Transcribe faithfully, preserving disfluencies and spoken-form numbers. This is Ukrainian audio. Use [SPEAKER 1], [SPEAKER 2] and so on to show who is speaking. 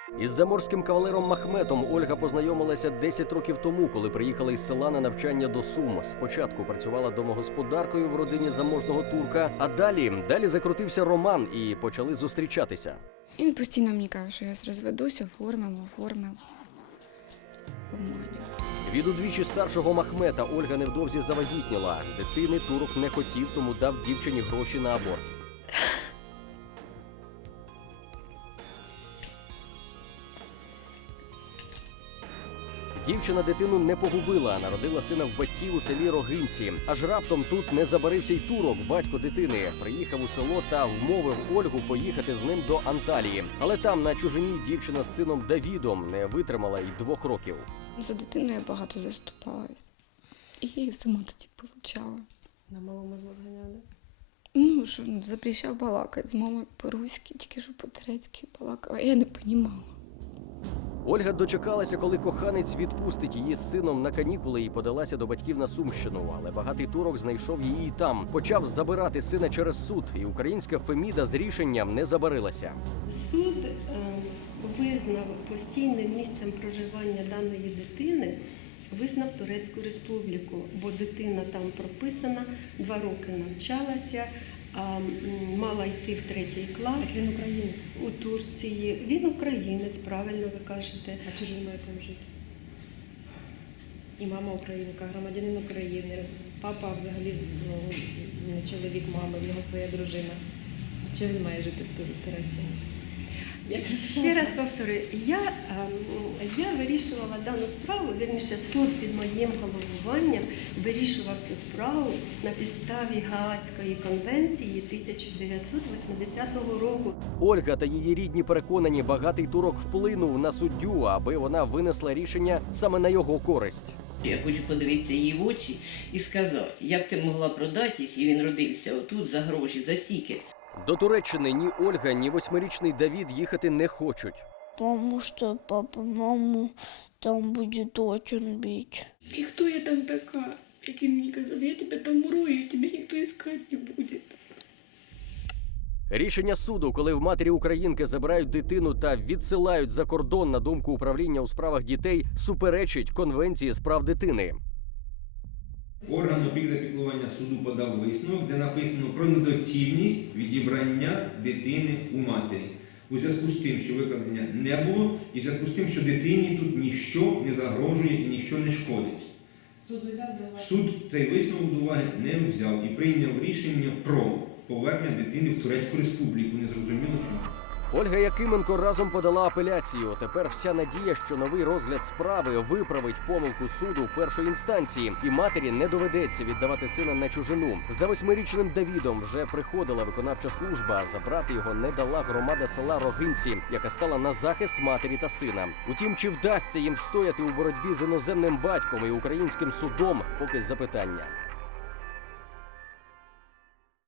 [SPEAKER 1] Із заморським кавалером Махметом Ольга познайомилася десять років тому, коли приїхала із села на навчання до Сум. Спочатку працювала домогосподаркою в родині заможного турка, а далі, далі закрутився роман і почали зустрічатися.
[SPEAKER 2] Він постійно мені каже, що я розведуся, оформив, оформив, обманював.
[SPEAKER 1] Від удвічі старшого Махмета Ольга невдовзі завагітніла. Дитини турок не хотів, тому дав дівчині гроші на аборт. Дівчина дитину не погубила, а народила сина в батьків у селі Рогинці. Аж раптом тут не забарився й турок, батько дитини. Приїхав у село та вмовив Ольгу поїхати з ним до Анталії. Але там, на чужині, дівчина з сином Давідом не витримала й двох років.
[SPEAKER 2] За дитину я багато заступалась. І сама тоді получала.
[SPEAKER 3] На малому зганяли?
[SPEAKER 2] Ну, що запрещав балакати з мамою по-руськи, тільки що по-турецьки балакала. Я не розуміла.
[SPEAKER 1] Ольга дочекалася, коли коханець відпустить її з сином на канікули і подалася до батьків на Сумщину. Але багатий турок знайшов її і там. Почав забирати сина через суд, і українська Феміда з рішенням не забарилася.
[SPEAKER 4] Суд е, визнав постійним місцем проживання даної дитини, визнав Турецьку Республіку, бо дитина там прописана, два роки навчалася, а мала йти в третій клас.
[SPEAKER 3] А він українець?
[SPEAKER 4] У Турції. Він українець, правильно ви кажете.
[SPEAKER 3] А чи ж він має там жити? І мама українка, громадянин України. Папа взагалі ну, не чоловік мами, в нього своя дружина. Чи він має жити в Туреччині?
[SPEAKER 4] Я ще раз повторюю, я, я вирішувала дану справу, вірніше суд під моїм головуванням вирішував цю справу на підставі Гаазької конвенції тисяча дев'ятсот восьмидесятого року.
[SPEAKER 1] Ольга та її рідні переконані, багатий турок вплинув на суддю, аби вона винесла рішення саме на його користь.
[SPEAKER 5] Я хочу подивитися їй в очі і сказати, як ти могла продатись, і він родився отут за гроші, за стільки.
[SPEAKER 1] До Туреччини ні Ольга, ні восьмирічний Давід їхати не хочуть.
[SPEAKER 6] Потому что папа маму там будет очень бить.
[SPEAKER 2] І хто я там така? Як він мені казав, я тебе там урою, тебе ніхто іскати не буде.
[SPEAKER 1] Рішення суду, коли в матері українки забирають дитину та відсилають за кордон, на думку управління у справах дітей, суперечить Конвенції з прав дитини.
[SPEAKER 7] Орган опіки та піклування суду подав висновок, де написано про недоцільність відібрання дитини у матері. У зв'язку з тим, що викладення не було, і в зв'язку з тим, що дитині тут ніщо не загрожує і ніщо не шкодить.
[SPEAKER 3] Суд взяв до уваги?
[SPEAKER 7] Суд цей висновок до уваги не взяв і прийняв рішення про повернення дитини в Турецьку Республіку. Незрозуміло чому.
[SPEAKER 1] Ольга Якименко разом подала апеляцію. Тепер вся надія, що новий розгляд справи виправить помилку суду першої інстанції, і матері не доведеться віддавати сина на чужину. За восьмирічним Давідом вже приходила виконавча служба, забрати його не дала громада села Рогинці, яка стала на захист матері та сина. Утім, чи вдасться їм встояти у боротьбі з іноземним батьком і українським судом, поки запитання.